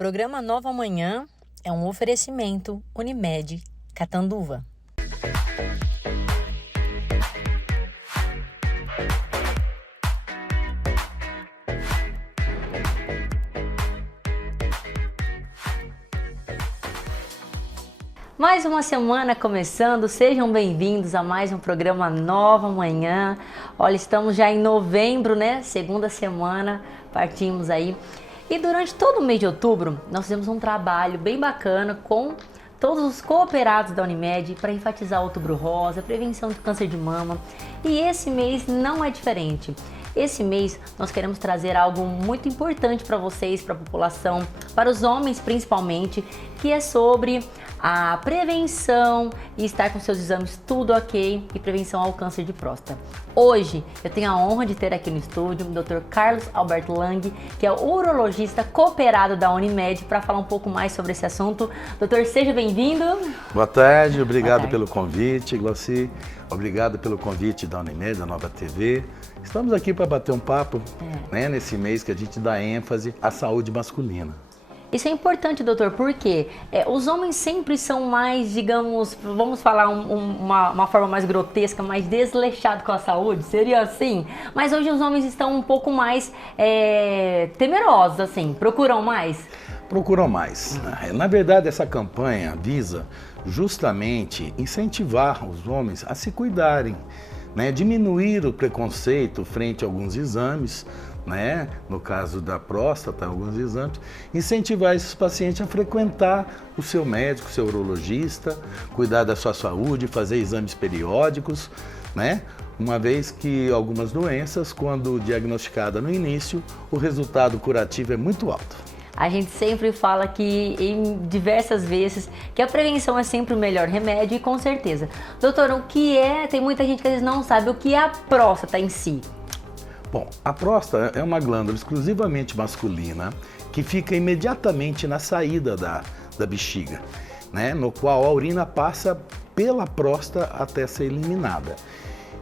Programa Nova Manhã é um oferecimento Unimed Catanduva. Mais uma semana começando, sejam bem-vindos a mais um programa Nova Manhã. Olha, estamos já em novembro, né? Segunda semana, partimos aí. E durante todo o mês de outubro, nós fizemos um trabalho bem bacana com todos os cooperados da Unimed para enfatizar o Outubro Rosa, prevenção do câncer de mama. E esse mês não é diferente. Esse mês nós queremos trazer algo muito importante para vocês, para a população, para os homens principalmente, que é sobre a prevenção e estar com seus exames tudo ok e prevenção ao câncer de próstata. Hoje eu tenho a honra de ter aqui no estúdio o Dr. Carlos Alberto Lang, que é o urologista cooperado da Unimed, para falar um pouco mais sobre esse assunto. Doutor, seja bem-vindo. Boa tarde, obrigado pelo convite, Glauci. Obrigado pelo convite da Unimed, da Nova TV. Estamos aqui para bater um papo, né, nesse mês que a gente dá ênfase à saúde masculina. Isso é importante, doutor, porque os homens sempre são mais, digamos, vamos falar uma forma mais grotesca, mais desleixado com a saúde, seria assim? Mas hoje os homens estão um pouco mais temerosos, assim, procuram mais? Procuram mais. Na verdade, essa campanha visa justamente incentivar os homens a se cuidarem, né? Diminuir o preconceito frente a alguns exames, né? No caso da próstata, alguns exames, incentivar esses pacientes a frequentar o seu médico, o seu urologista, cuidar da sua saúde, fazer exames periódicos, né? Uma vez que algumas doenças, quando diagnosticada no início, o resultado curativo é muito alto. A gente sempre fala que, em diversas vezes, que a prevenção é sempre o melhor remédio e com certeza. Doutor, o que tem muita gente que às vezes não sabe o que é a próstata em si. Bom, a próstata é uma glândula exclusivamente masculina que fica imediatamente na saída da bexiga, né? No qual a urina passa pela próstata até ser eliminada.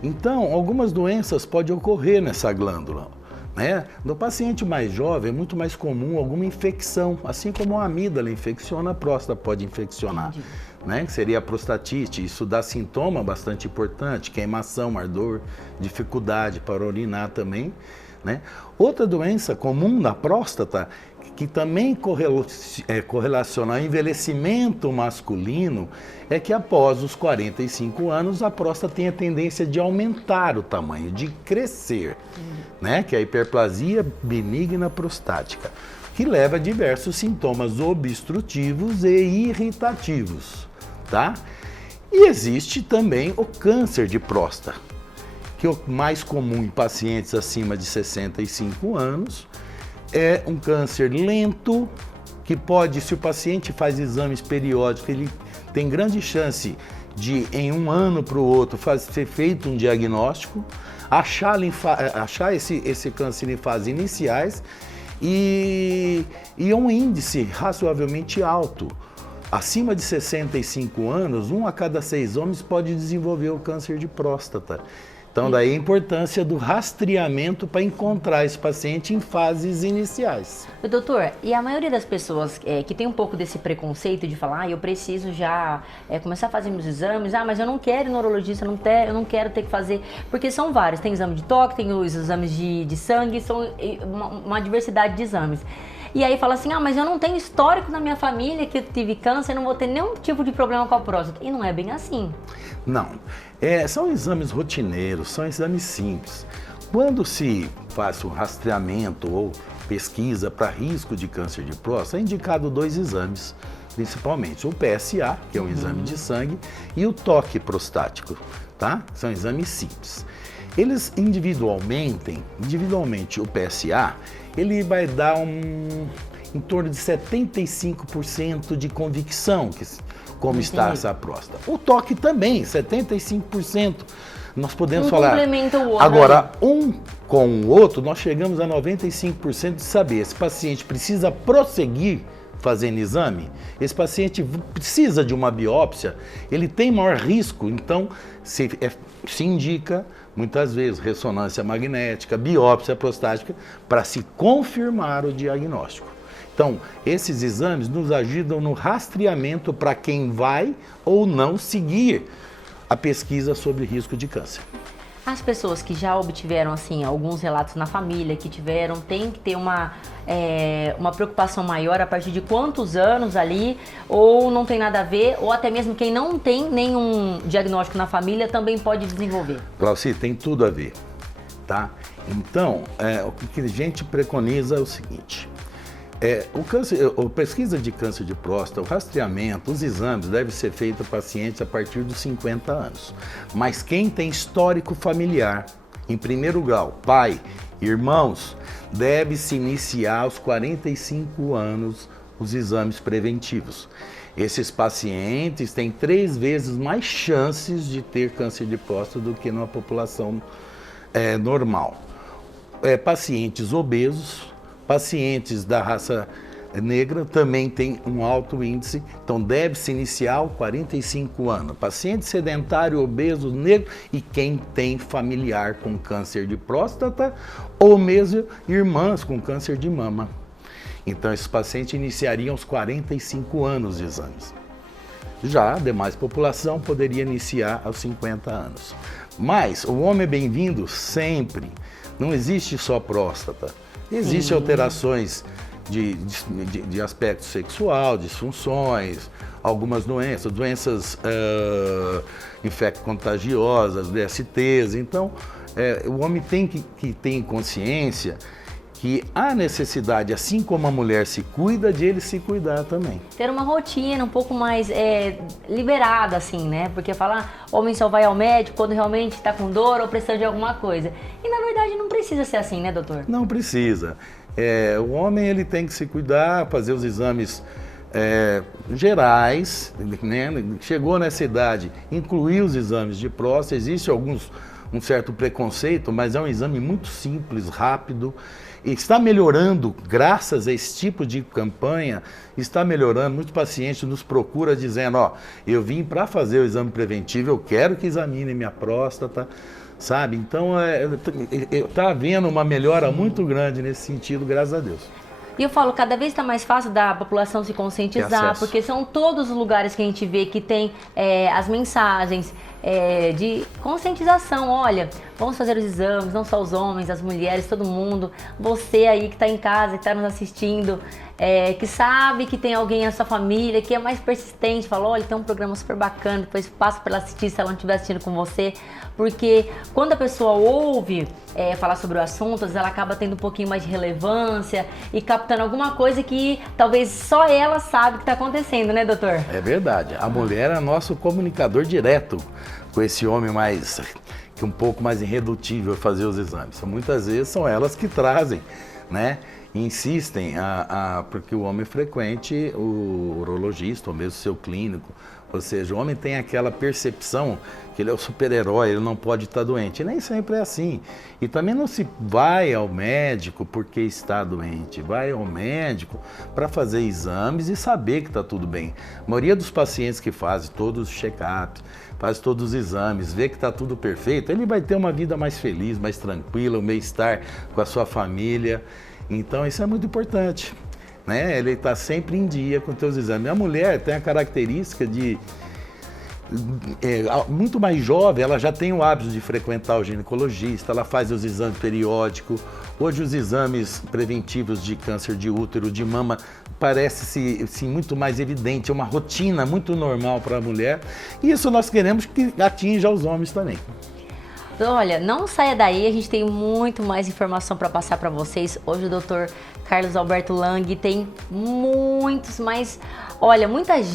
Então, algumas doenças podem ocorrer nessa glândula, né? No paciente mais jovem é muito mais comum alguma infecção, assim como a amígdala infecciona, a próstata pode infeccionar. Né, que seria a prostatite. Isso dá sintoma bastante importante, queimação, ardor, dificuldade para urinar também, né? Outra doença comum na próstata, que também correlaciona ao envelhecimento masculino, é que após os 45 anos a próstata tem a tendência de aumentar o tamanho, de crescer, né? Que é a hiperplasia benigna prostática, que leva a diversos sintomas obstrutivos e irritativos, tá? E existe também o câncer de próstata, que é o mais comum em pacientes acima de 65 anos. É um câncer lento, que pode, se o paciente faz exames periódicos, ele tem grande chance de, em um ano para o outro, ser feito um diagnóstico, achar esse câncer em fases iniciais, e um índice razoavelmente alto. Acima de 65 anos, 1 a cada 6 homens pode desenvolver o câncer de próstata. Então, daí a importância do rastreamento para encontrar esse paciente em fases iniciais. Doutor, e a maioria das pessoas que tem um pouco desse preconceito de falar, eu preciso já começar a fazer meus exames, mas eu não quero ir no urologista, eu não quero ter que fazer, porque são vários, tem exame de toque, tem os exames de sangue, são uma diversidade de exames. E aí fala assim, mas eu não tenho histórico na minha família que eu tive câncer, eu não vou ter nenhum tipo de problema com a próstata. E não é bem assim. Não, são exames rotineiros, são exames simples. Quando se faz o rastreamento ou pesquisa para risco de câncer de próstata, é indicado 2 exames, principalmente o PSA, que é um exame de sangue, e o toque prostático, tá? São exames simples. Eles individualmente o PSA, ele vai dar em torno de 75% de convicção como está essa próstata. O toque também, 75%. Nós podemos falar. Complementa o outro. Agora, um com o outro, nós chegamos a 95% de saber. Esse paciente precisa prosseguir fazendo exame, esse paciente precisa de uma biópsia, ele tem maior risco, então se indica muitas vezes ressonância magnética, biópsia prostática, para se confirmar o diagnóstico. Então, esses exames nos ajudam no rastreamento para quem vai ou não seguir a pesquisa sobre risco de câncer. As pessoas que já obtiveram, assim, alguns relatos na família, que tiveram, tem que ter uma preocupação maior a partir de quantos anos ali, ou não tem nada a ver, ou até mesmo quem não tem nenhum diagnóstico na família também pode desenvolver? Glauci, tem tudo a ver, tá? Então, o que a gente preconiza é o seguinte, a pesquisa de câncer de próstata, o rastreamento, os exames devem ser feitos a pacientes a partir dos 50 anos. Mas quem tem histórico familiar, em primeiro grau, pai, irmãos, deve se iniciar aos 45 anos os exames preventivos. Esses pacientes têm 3 vezes mais chances de ter câncer de próstata do que numa população normal. Pacientes obesos, pacientes da raça negra também têm um alto índice, então deve-se iniciar aos 45 anos. Paciente sedentário, obeso, negro e quem tem familiar com câncer de próstata ou mesmo irmãs com câncer de mama. Então esses pacientes iniciariam aos 45 anos de exames. Já a demais população poderia iniciar aos 50 anos. Mas o homem é bem-vindo sempre, não existe só próstata. Existem alterações de aspecto sexual, disfunções, algumas doenças infecto-contagiosas, DSTs. Então, o homem tem que ter consciência que há necessidade, assim como a mulher se cuida, de ele se cuidar também. Ter uma rotina um pouco mais liberada, assim, né? Porque falar, homem só vai ao médico quando realmente está com dor ou precisa de alguma coisa. E na verdade não precisa ser assim, né, doutor? Não precisa. O homem ele tem que se cuidar, fazer os exames gerais, né? Chegou nessa idade, incluir os exames de próstata. Existe um certo preconceito, mas é um exame muito simples, rápido. E está melhorando, graças a esse tipo de campanha, está melhorando. Muitos pacientes nos procuram dizendo, eu vim para fazer o exame preventivo, eu quero que examine minha próstata, sabe? Então, está havendo uma melhora muito grande nesse sentido, graças a Deus. E eu falo, cada vez está mais fácil da população se conscientizar, porque são todos os lugares que a gente vê que tem as mensagens de conscientização. Olha, vamos fazer os exames, não só os homens, as mulheres, todo mundo. Você aí que está em casa, que está nos assistindo, que sabe que tem alguém na sua família que é mais persistente, fala, olha, tem um programa super bacana, depois passa para ela assistir se ela não estiver assistindo com você. Porque quando a pessoa ouve falar sobre o assunto, ela acaba tendo um pouquinho mais de relevância e captando alguma coisa que talvez só ela sabe que está acontecendo, né, doutor? É verdade. A mulher é nosso comunicador direto com esse homem que um pouco mais irredutível a fazer os exames. Muitas vezes são elas que trazem, né? E insistem porque o homem frequente o urologista ou mesmo o seu clínico. Ou seja, o homem tem aquela percepção que ele é o super-herói, ele não pode estar doente. E nem sempre é assim. E também não se vai ao médico porque está doente. Vai ao médico para fazer exames e saber que está tudo bem. A maioria dos pacientes que fazem todos os check-ups, faz todos os exames, vê que está tudo perfeito, ele vai ter uma vida mais feliz, mais tranquila, um bem-estar com a sua família. Então isso é muito importante, né? Ele está sempre em dia com os seus exames. A mulher tem a característica de, muito mais jovem, ela já tem o hábito de frequentar o ginecologista, ela faz os exames periódicos. Hoje os exames preventivos de câncer de útero, de mama, parece sim, muito mais evidente, é uma rotina muito normal para a mulher. E isso nós queremos que atinja os homens também. Olha, não saia daí, a gente tem muito mais informação para passar para vocês. Hoje o Dr. Carlos Alberto Lang tem muitas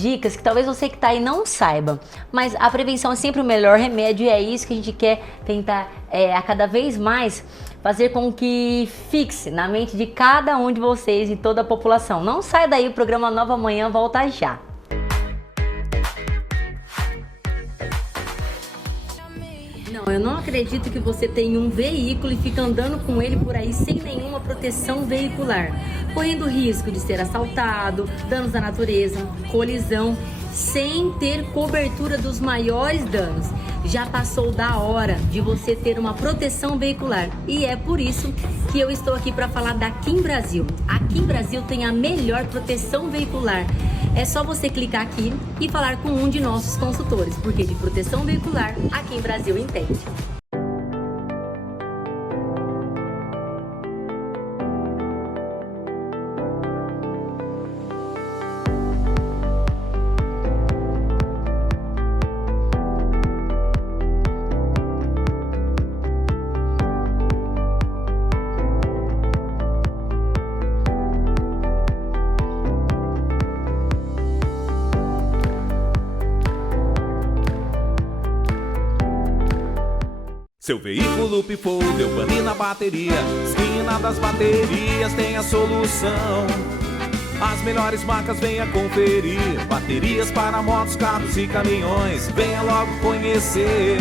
dicas que talvez você que está aí não saiba. Mas a prevenção é sempre o melhor remédio e é isso que a gente quer tentar a cada vez mais fazer com que fixe na mente de cada um de vocês e toda a população. Não saia daí, o programa Nova Manhã volta já. Eu não acredito que você tenha um veículo e fica andando com ele por aí sem nenhuma proteção veicular, correndo risco de ser assaltado, danos à natureza, colisão, sem ter cobertura dos maiores danos. já passou da hora de você ter uma proteção veicular. E é por isso que eu estou aqui para falar da Kim Brasil. A Kim Brasil tem a melhor proteção veicular. É só você clicar aqui e falar com um de nossos consultores, porque de proteção veicular, a Kim Brasil entende. Seu veículo pifou, deu pane na bateria. Esquina das Baterias tem a solução. As melhores marcas venha conferir. Baterias para motos, carros e caminhões. Venha logo conhecer.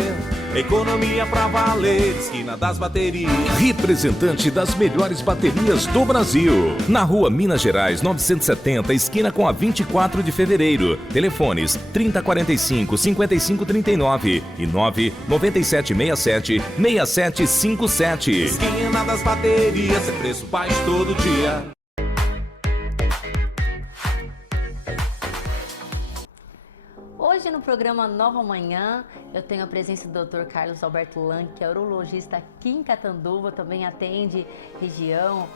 Economia pra valer. Esquina das Baterias. Representante das melhores baterias do Brasil. Na rua Minas Gerais 970, esquina com a 24 de fevereiro. Telefones 3045-5539 e 99767-6757. Esquina das Baterias, é preço baixo todo dia. Hoje no programa Nova Manhã, eu tenho a presença do Dr. Carlos Alberto Lang, que é urologista aqui em Catanduva, também atende região.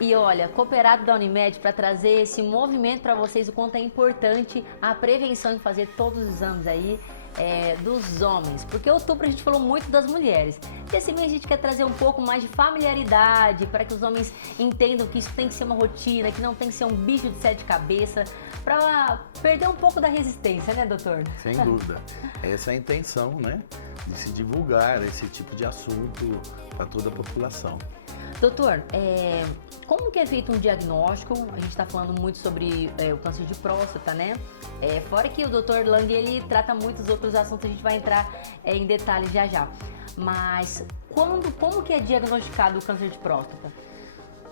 E olha, cooperado da Unimed para trazer esse movimento para vocês, o quanto é importante a prevenção em fazer todos os exames aí dos homens. Porque outubro a gente falou muito das mulheres. Esse mês a gente quer trazer um pouco mais de familiaridade para que os homens entendam que isso tem que ser uma rotina, que não tem que ser um bicho de sete cabeças, para perder um pouco da resistência, né, doutor? Sem dúvida. Essa é a intenção, né? De se divulgar esse tipo de assunto para toda a população. Doutor, como que é feito um diagnóstico? A gente está falando muito sobre o câncer de próstata, né? Fora que o doutor Lang, ele trata muitos outros assuntos, a gente vai entrar em detalhes já já. Mas como que é diagnosticado o câncer de próstata?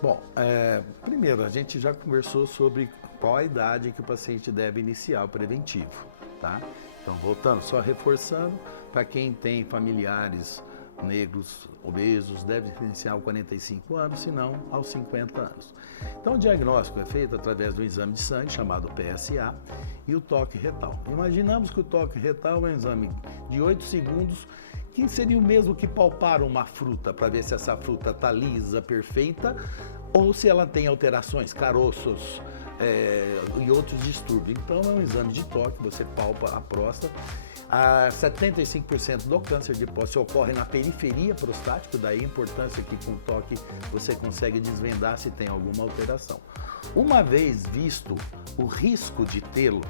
Bom, primeiro, a gente já conversou sobre qual a idade que o paciente deve iniciar o preventivo, tá? Então, voltando, só reforçando, para quem tem familiares negros obesos, deve iniciar aos 45 anos, se não aos 50 anos. Então, o diagnóstico é feito através do exame de sangue, chamado PSA, e o toque retal. Imaginamos que o toque retal é um exame de 8 segundos, que seria o mesmo que palpar uma fruta, para ver se essa fruta está lisa, perfeita, ou se ela tem alterações, caroços e outros distúrbios. Então, é um exame de toque, você palpa a próstata. 75% do câncer de próstata ocorre na periferia prostática, daí a importância que com toque você consegue desvendar se tem alguma alteração. Uma vez visto o risco de tê-lo,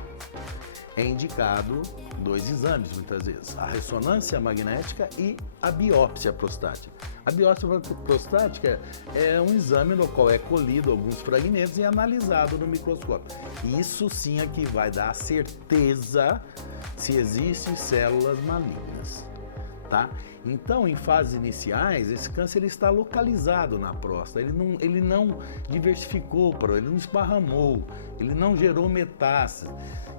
é indicado 2 exames muitas vezes, a ressonância magnética e a biópsia prostática. A biópsia prostática é um exame no qual é colhido alguns fragmentos e analisado no microscópio. Isso sim é que vai dar a certeza se existem células malignas, tá? Então, em fases iniciais, esse câncer ele está localizado na próstata, ele não diversificou, ele não esparramou, ele não gerou metástase.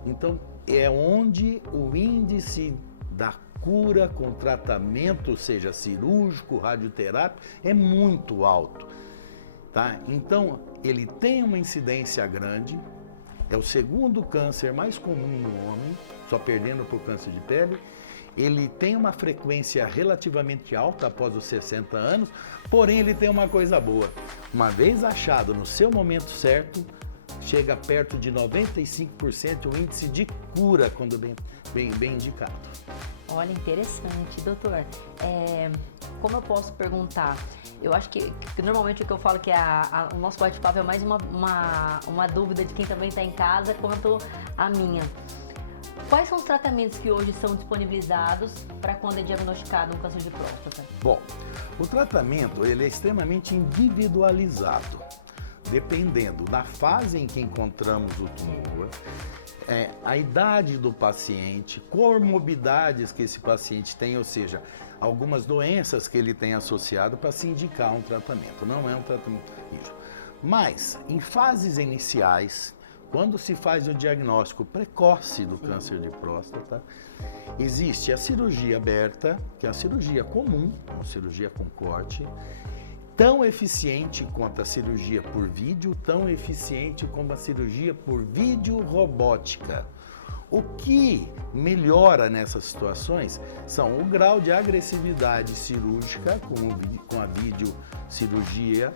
Então, é onde o índice da cura com tratamento, seja cirúrgico, radioterápico, é muito alto, tá? Então, ele tem uma incidência grande, é o segundo câncer mais comum no homem, só perdendo para o câncer de pele. Ele tem uma frequência relativamente alta após os 60 anos, porém ele tem uma coisa boa. Uma vez achado no seu momento certo, chega perto de 95% o índice de cura quando bem indicado. Olha, interessante, doutor. Como eu posso perguntar? Eu acho que normalmente o que eu falo que o nosso bate-papo é mais uma dúvida de quem também está em casa quanto a minha. Quais são os tratamentos que hoje são disponibilizados para quando é diagnosticado um câncer de próstata? Bom, o tratamento ele é extremamente individualizado, dependendo da fase em que encontramos o tumor, a idade do paciente, comorbidades que esse paciente tem, ou seja, algumas doenças que ele tem associado para se indicar um tratamento. Não é um tratamento rígido. Mas, em fases iniciais, quando se faz o diagnóstico precoce do câncer de próstata, existe a cirurgia aberta, que é a cirurgia comum, uma cirurgia com corte, tão eficiente quanto a cirurgia por vídeo, tão eficiente como a cirurgia por vídeo robótica. O que melhora nessas situações são o grau de agressividade cirúrgica com a videocirurgia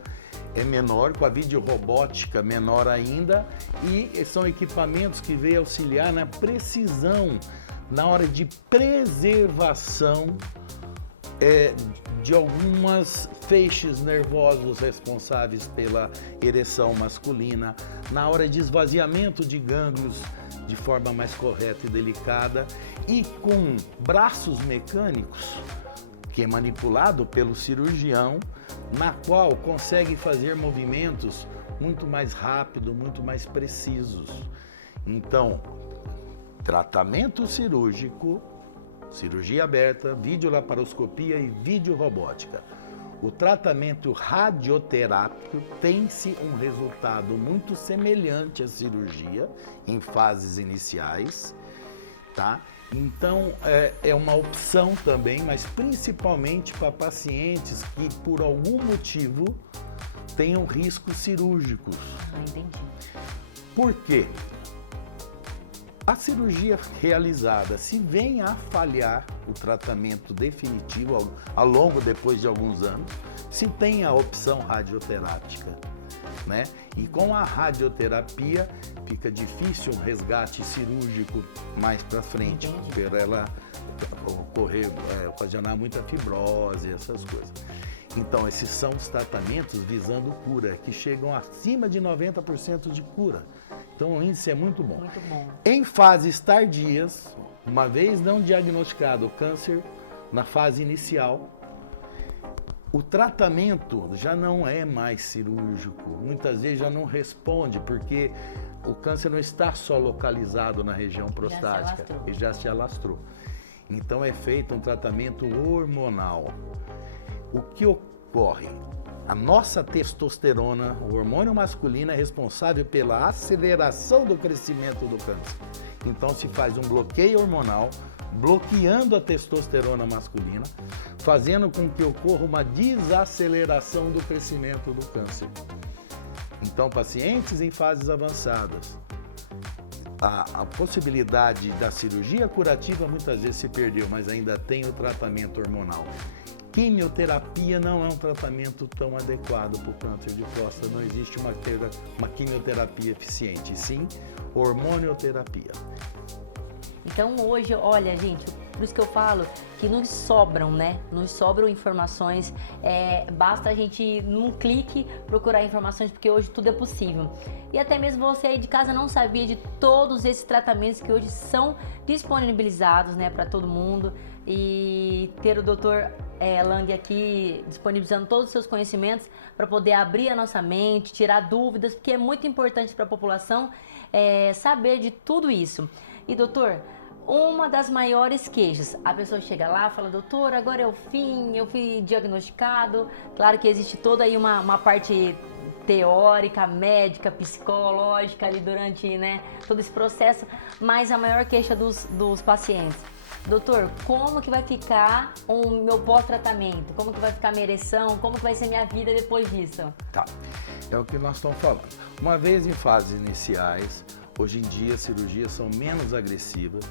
é menor, com a videorobótica menor ainda, e são equipamentos que vêm auxiliar na precisão, na hora de preservação de algumas feixes nervosos responsáveis pela ereção masculina, na hora de esvaziamento de gânglios de forma mais correta e delicada, e com braços mecânicos, que é manipulado pelo cirurgião, na qual consegue fazer movimentos muito mais rápido, muito mais precisos. Então, tratamento cirúrgico, cirurgia aberta, videolaparoscopia e videorobótica. O tratamento radioterápico tem-se um resultado muito semelhante à cirurgia em fases iniciais, tá? Então, é uma opção também, mas principalmente para pacientes que, por algum motivo, tenham riscos cirúrgicos. Entendi. Por quê? A cirurgia realizada, se vem a falhar o tratamento definitivo ao longo depois de alguns anos, se tem a opção radioterápica, né? E com a radioterapia fica difícil um resgate cirúrgico mais para frente, por ela ocasionar muita fibrose, essas coisas. Então, esses são os tratamentos visando cura, que chegam acima de 90% de cura. Então, o índice é muito bom. Muito bom. Em fases tardias, uma vez não diagnosticado o câncer, na fase inicial, o tratamento já não é mais cirúrgico. Muitas vezes já não responde, porque o câncer não está só localizado na região prostática, ele já se alastrou. Então, é feito um tratamento hormonal. O que ocorre? A nossa testosterona, o hormônio masculino, é responsável pela aceleração do crescimento do câncer. Então se faz um bloqueio hormonal, bloqueando a testosterona masculina, fazendo com que ocorra uma desaceleração do crescimento do câncer. Então, pacientes em fases avançadas, a possibilidade da cirurgia curativa muitas vezes se perdeu, mas ainda tem o tratamento hormonal. Quimioterapia não é um tratamento tão adequado para o câncer de próstata, não existe uma quimioterapia eficiente, sim hormonioterapia. Então hoje, olha gente, por isso que eu falo que nos sobram, né? Nos sobram informações, basta a gente num clique procurar informações, porque hoje tudo é possível. E até mesmo você aí de casa não sabia de todos esses tratamentos que hoje são disponibilizados, né, para todo mundo, e ter o Dr. Lang aqui disponibilizando todos os seus conhecimentos para poder abrir a nossa mente, tirar dúvidas, porque é muito importante para a população saber de tudo isso. E doutor, uma das maiores queixas, a pessoa chega lá e fala, doutor, agora é o fim, eu fui diagnosticado. Claro que existe toda aí uma parte teórica, médica, psicológica ali durante, né, todo esse processo, mas a maior queixa dos pacientes: doutor, como que vai ficar o meu pós-tratamento? Como que vai ficar a minha ereção? Como que vai ser minha vida depois disso? Tá, é o que nós estamos falando. Uma vez em fases iniciais, hoje em dia as cirurgias são menos agressivas,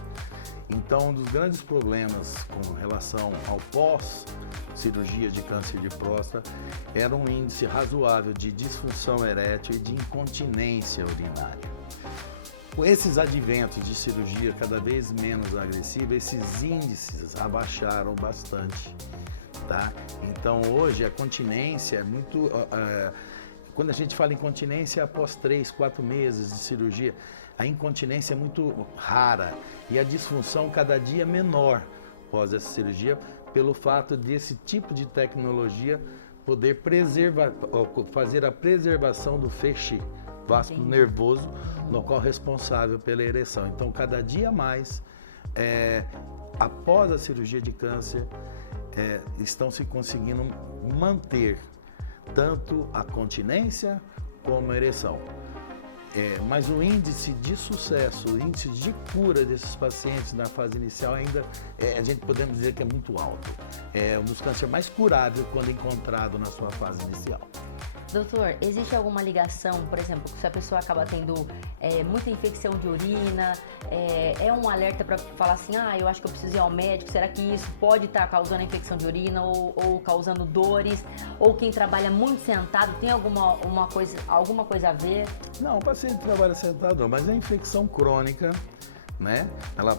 então um dos grandes problemas com relação ao pós-cirurgia de câncer de próstata era um índice razoável de disfunção erétil e de incontinência urinária. Com esses adventos de cirurgia cada vez menos agressiva, esses índices abaixaram bastante, tá? Então hoje a continência é muito... Quando a gente fala em incontinência após 3, 4 meses de cirurgia, a incontinência é muito rara e a disfunção cada dia menor após essa cirurgia, pelo fato desse tipo de tecnologia poder fazer a preservação do feixe vasto nervoso, no qual é responsável pela ereção. Então, cada dia mais, após a cirurgia de câncer, estão se conseguindo manter tanto a continência como a ereção. Mas o índice de sucesso, o índice de cura desses pacientes na fase inicial ainda, a gente podemos dizer que é muito alto. É um dos cânceres mais curáveis quando encontrado na sua fase inicial. Doutor, existe alguma ligação, por exemplo, se a pessoa acaba tendo muita infecção de urina, é um alerta para falar assim, eu acho que eu preciso ir ao médico, será que isso pode estar causando a infecção de urina ou causando dores? Ou quem trabalha muito sentado, tem alguma coisa a ver? Não, o paciente trabalha sentado, mas a infecção crônica, né? Ela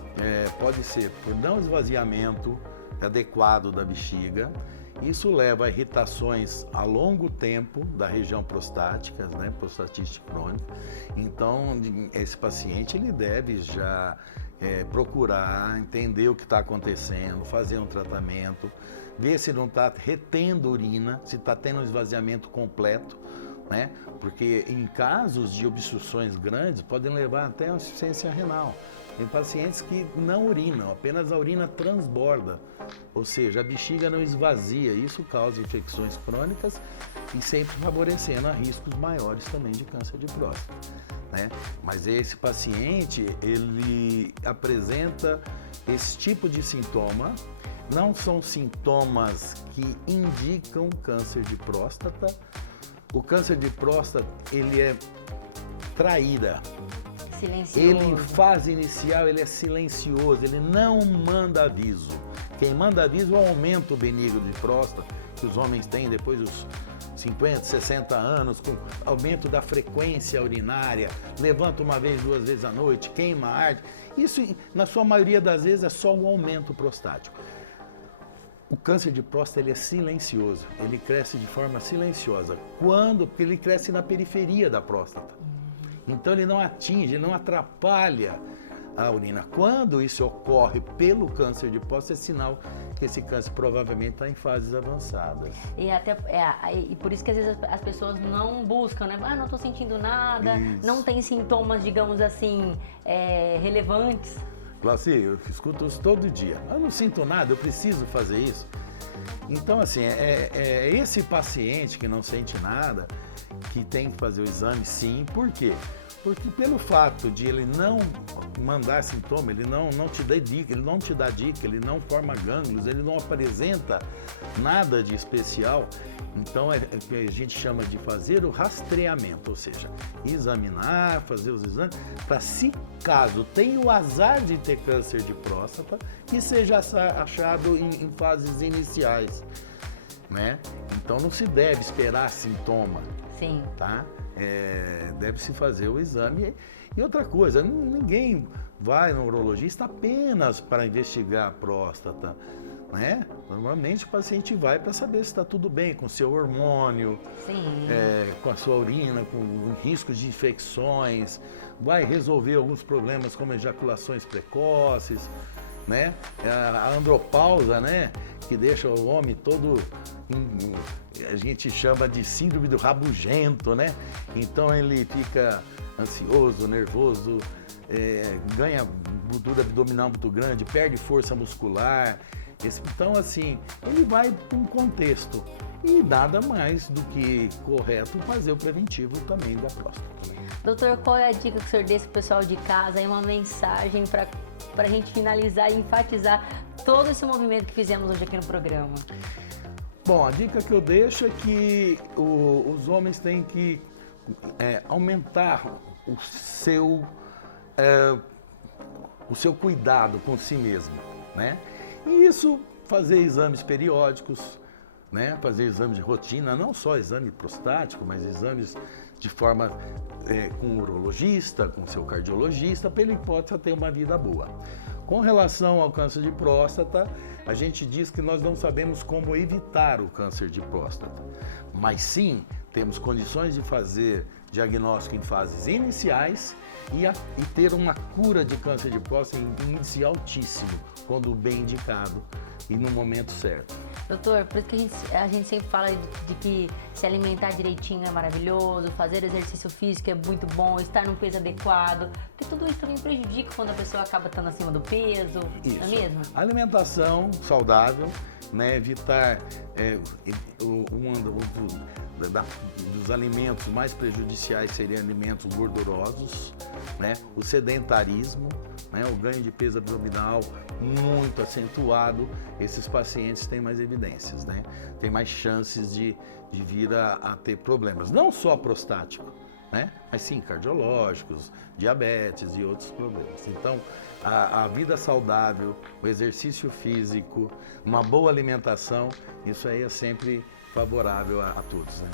pode ser por não esvaziamento adequado da bexiga. Isso leva a irritações a longo tempo da região prostática, né, prostatite crônica. Então, esse paciente ele deve já procurar entender o que está acontecendo, fazer um tratamento, ver se não está retendo urina, se está tendo um esvaziamento completo, né? Porque em casos de obstruções grandes podem levar até a insuficiência renal. Tem pacientes que não urinam, apenas a urina transborda, ou seja, a bexiga não esvazia. Isso causa infecções crônicas e sempre favorecendo a riscos maiores também de câncer de próstata, né? Mas esse paciente, ele apresenta esse tipo de sintoma, não são sintomas que indicam câncer de próstata. O câncer de próstata, ele é traíra. Silencioso. Ele em fase inicial, ele é silencioso, ele não manda aviso. Quem manda aviso é o aumento benigno de próstata que os homens têm depois dos 50, 60 anos, com aumento da frequência urinária, levanta uma vez, 2 vezes à noite, queima, arde. Isso, na sua maioria das vezes, é só um aumento prostático. O câncer de próstata ele é silencioso, ele cresce de forma silenciosa. Quando? Porque ele cresce na periferia da próstata. Então ele não atinge, ele não atrapalha a urina. Quando isso ocorre pelo câncer de próstata, é sinal que esse câncer provavelmente está em fases avançadas. E por isso que às vezes as pessoas não buscam, né? Não estou sentindo nada, Isso. Não tem sintomas, digamos assim, relevantes. Glauci, eu escuto isso todo dia. Eu não sinto nada, eu preciso fazer isso. Então, assim, esse paciente que não sente nada, que tem que fazer o exame, sim. Por quê? Porque pelo fato de ele não mandar sintoma, ele não te dá dica, ele não forma gânglios, ele não apresenta nada de especial. Então é que a gente chama de fazer o rastreamento, ou seja, examinar, fazer os exames, para se caso tenha o azar de ter câncer de próstata, que seja achado em fases iniciais, né? Então não se deve esperar sintoma. Sim. Tá? Deve-se fazer o exame. E outra coisa, ninguém vai no urologista apenas para investigar a próstata, né? Normalmente o paciente vai para saber se está tudo bem com o seu hormônio, com a sua urina, com riscos de infecções, vai resolver alguns problemas como ejaculações precoces, né? A andropausa, né? Que deixa o homem todo, a gente chama de síndrome do rabugento, né? Então ele fica ansioso, nervoso, ganha gordura abdominal muito grande, perde força muscular. Então, assim, ele vai para um contexto e nada mais do que correto fazer o preventivo também da próstata. Doutor, qual é a dica que o senhor deixa para o pessoal de casa? Uma mensagem para a gente finalizar e enfatizar todo esse movimento que fizemos hoje aqui no programa. Bom, a dica que eu deixo é que os homens têm que aumentar o seu cuidado com si mesmo, né? E isso, fazer exames periódicos, né? Fazer exames de rotina, não só exame prostático, mas exames de forma com o urologista, com o seu cardiologista, para ele possa ter uma vida boa. Com relação ao câncer de próstata, a gente diz que nós não sabemos como evitar o câncer de próstata, mas sim temos condições de fazer diagnóstico em fases iniciais e ter uma cura de câncer de próstata em índice altíssimo, quando bem indicado e no momento certo. Doutor, por isso que a gente sempre fala de que se alimentar direitinho é maravilhoso, fazer exercício físico é muito bom, estar num peso adequado, porque tudo isso também prejudica quando a pessoa acaba estando acima do peso, Isso. não é mesmo? Alimentação saudável né? Evitar dos alimentos mais prejudiciais seriam alimentos gordurosos, né? O sedentarismo, né? O ganho de peso abdominal muito acentuado, esses pacientes têm mais evidências, né? Tem mais chances de vir a ter problemas, não só prostático, né? Mas sim cardiológicos, diabetes e outros problemas. Então, a vida saudável, o exercício físico, uma boa alimentação, isso aí é sempre favorável a todos, né?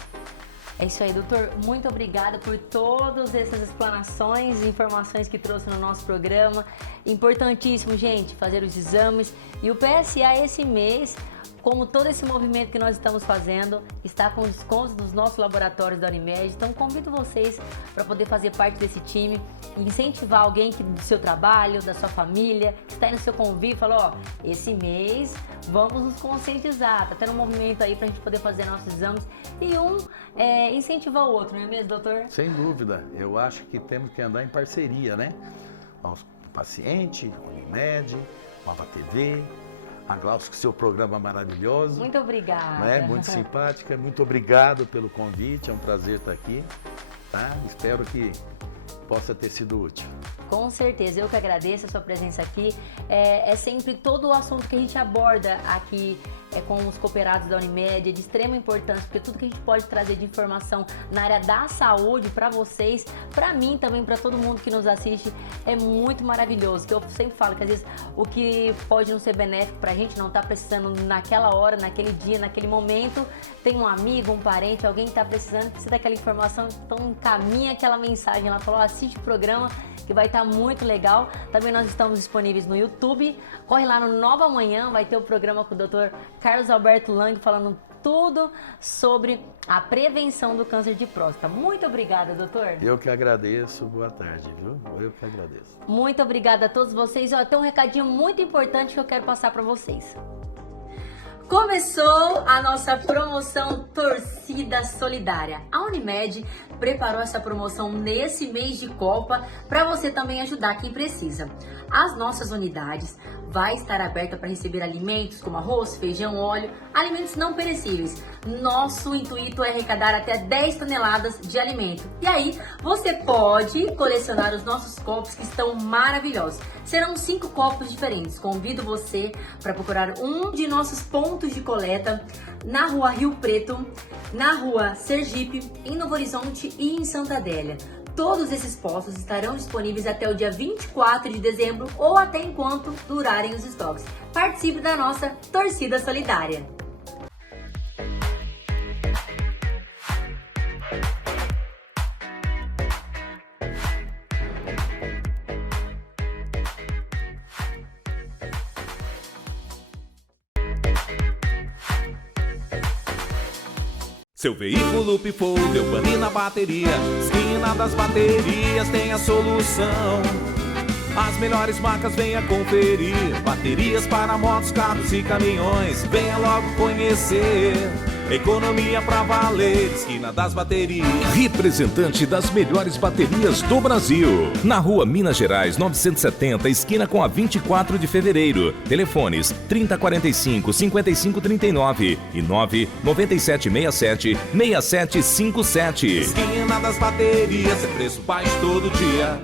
É isso aí, doutor. Muito obrigada por todas essas explanações e informações que trouxe no nosso programa. Importantíssimo, gente, fazer os exames. E o PSA esse mês, como todo esse movimento que nós estamos fazendo, está com descontos dos nossos laboratórios da Unimed. Então, convido vocês para poder fazer parte desse time e incentivar alguém do seu trabalho, da sua família, que está aí no seu convívio, fala, esse mês vamos nos conscientizar, está tendo um movimento aí para a gente poder fazer nossos exames e incentivar o outro, não é mesmo, doutor? Sem dúvida, eu acho que temos que andar em parceria, né? O paciente, a Unimed, a Nova TV, a Glaucia, com seu programa maravilhoso. Muito obrigada. Né? Muito simpática, muito obrigado pelo convite, é um prazer estar aqui, tá? Espero que possa ter sido útil. Com certeza, eu que agradeço a sua presença aqui. É sempre todo o assunto que a gente aborda aqui com os cooperados da Unimed, é de extrema importância, porque tudo que a gente pode trazer de informação na área da saúde para vocês, para mim também, para todo mundo que nos assiste, é muito maravilhoso. Que eu sempre falo que às vezes o que pode não ser benéfico para a gente, não tá precisando naquela hora, naquele dia, naquele momento, tem um amigo, um parente, alguém que está precisando, precisa daquela informação, então encaminha aquela mensagem lá, fala, assiste o programa que vai estar muito legal. Também nós estamos disponíveis no YouTube. Corre lá no Nova Manhã, vai ter o programa com o Dr. Carlos Alberto Lang falando tudo sobre a prevenção do câncer de próstata. Muito obrigada, doutor. Eu que agradeço. Boa tarde, viu? Eu que agradeço. Muito obrigada a todos vocês. Tem um recadinho muito importante que eu quero passar para vocês. Começou a nossa promoção Torcida Solidária. A Unimed preparou essa promoção nesse mês de Copa para você também ajudar quem precisa. As nossas unidades vai estar aberta para receber alimentos como arroz, feijão, óleo, alimentos não perecíveis. Nosso intuito é arrecadar até 10 toneladas de alimento. E aí, você pode colecionar os nossos copos que estão maravilhosos. Serão 5 copos diferentes. Convido você para procurar um de nossos pontos de coleta na Rua Rio Preto, na Rua Sergipe, em Novo Horizonte e em Santa Adélia. Todos esses postos estarão disponíveis até o dia 24 de dezembro ou até enquanto durarem os estoques. Participe da nossa Torcida Solidária. Seu veículo pifou, deu pane na bateria. Esquina das baterias tem a solução. As melhores marcas venha conferir. Baterias para motos, carros e caminhões. Venha logo conhecer. Economia pra valer, esquina das baterias. Representante das melhores baterias do Brasil. Na Rua Minas Gerais 970, esquina com a 24 de fevereiro. Telefones 3045-5539 e 99767-6757. Esquina das baterias, é preço baixo todo dia.